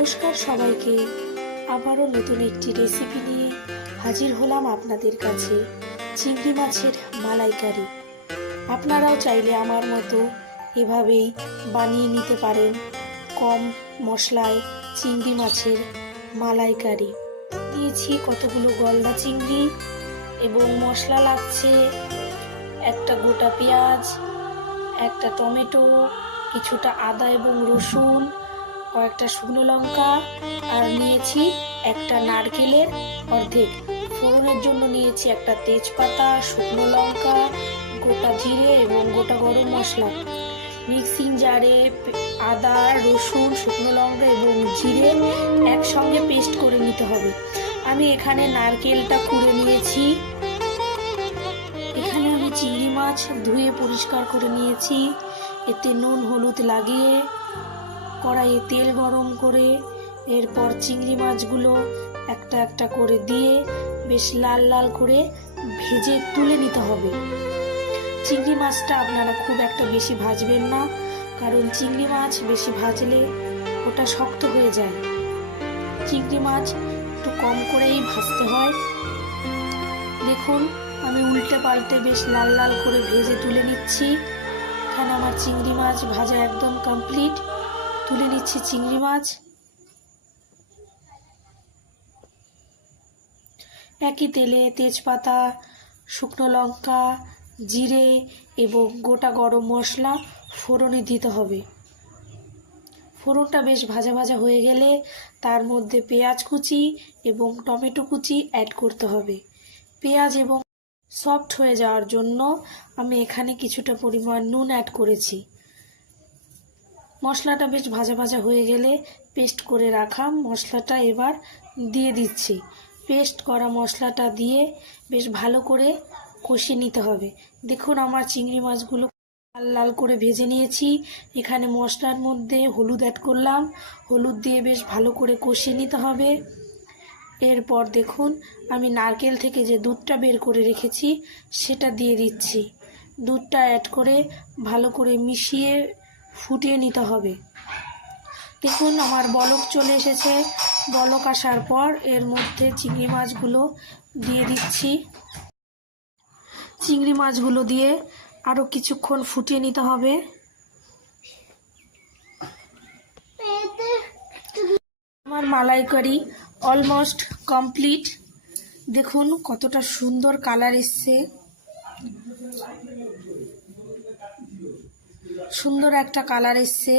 নমস্কার সবাইকে। আবারও নতুন একটি রেসিপি নিয়ে হাজির হলাম আপনাদের কাছে। চিংড়ি মাছের মালাইকারি। আপনারাও চাইলে আমার মতো এভাবেই বানিয়ে নিতে পারেন কম মশলায় চিংড়ি মাছের মালাইকারি। দিয়েছি কতগুলো গলদা চিংড়ি এবং মশলা লাগছে একটা গোটা পেঁয়াজ, একটা টমেটো, কিছুটা আদা এবং রসুন, কয়েকটা শুকনো লঙ্কা, আর নিয়েছি একটা নারকেলের অর্ধেক। ফোড়নের জন্য নিয়েছি একটা তেজপাতা, শুকনো লঙ্কা, গোটা জিরে এবং গোটা গরম মশলা। মিক্সিং জারে আদা, রসুন, শুকনো লঙ্কা এবং জিরে একসঙ্গে পেস্ট করে নিতে হবে। আমি এখানে নারকেলটা কুড়ে নিয়েছি। এখানে আমি চিংড়ি মাছ ধুয়ে পরিষ্কার করে নিয়েছি। এতে নুন হলুদ লাগিয়ে কড়াইয়ে তেল গরম করে এরপর চিংড়ি মাছগুলো একটা একটা করে দিয়ে বেশ লাল লাল করে ভেজে তুলে নিতে হবে। চিংড়ি মাছটা আপনারা খুব একটা বেশি ভাজবেন না, কারণ চিংড়ি মাছ বেশি ভাজলে ওটা শক্ত হয়ে যায়। চিংড়ি মাছ একটু কম করেই ভাজতে হয়। দেখুন আমি উল্টে পাল্টে বেশ লাল লাল করে ভেজে তুলে নিচ্ছি। এখানে আমার চিংড়ি মাছ ভাজা একদম কমপ্লিট। তুলে নিচ্ছি চিংড়ি মাছ। একই তেলে তেজপাতা, শুকনো লঙ্কা, জিরে এবং গোটা গরম মশলা ফোড়নে দিতে হবে। ফোড়নটা বেশ ভাজা ভাজা হয়ে গেলে তার মধ্যে পেঁয়াজ কুচি এবং টমেটো কুচি অ্যাড করতে হবে। পেঁয়াজ এবং সফট হয়ে যাওয়ার জন্য আমি এখানে কিছুটা পরিমাণ নুন অ্যাড করেছি। মশলাটা বেশ ভাজা ভাজা হয়ে গেলে পেস্ট করে রাখা মশলাটা এবার দিয়ে দিচ্ছি। পেস্ট করা মশলাটা দিয়ে বেশ ভালো করে কষিয়ে নিতে হবে। দেখুন আমার চিংড়ি মাছগুলো লাল লাল করে ভেজে নিয়েছি। এখানে মশলার মধ্যে হলুদ অ্যাড করলাম। হলুদ দিয়ে বেশ ভালো করে কষিয়ে নিতে হবে। এরপর দেখুন আমি নারকেল থেকে যে দুধটা বের করে রেখেছি সেটা দিয়ে দিচ্ছি। দুধটা অ্যাড করে ভালো করে মিশিয়ে ফুটিয়ে নিতে হবে। দেখুন আমার বলক চলে এসেছে। বলক আসার পর এর মধ্যে চিংড়ি মাছগুলো দিয়ে দিচ্ছি। চিংড়ি মাছগুলো দিয়ে আরও কিছুক্ষণ ফুটিয়ে নিতে হবে। আমার মালাইকারি অলমোস্ট কমপ্লিট। দেখুন কতটা সুন্দর কালার এসছে। সুন্দর একটা কালার এসছে।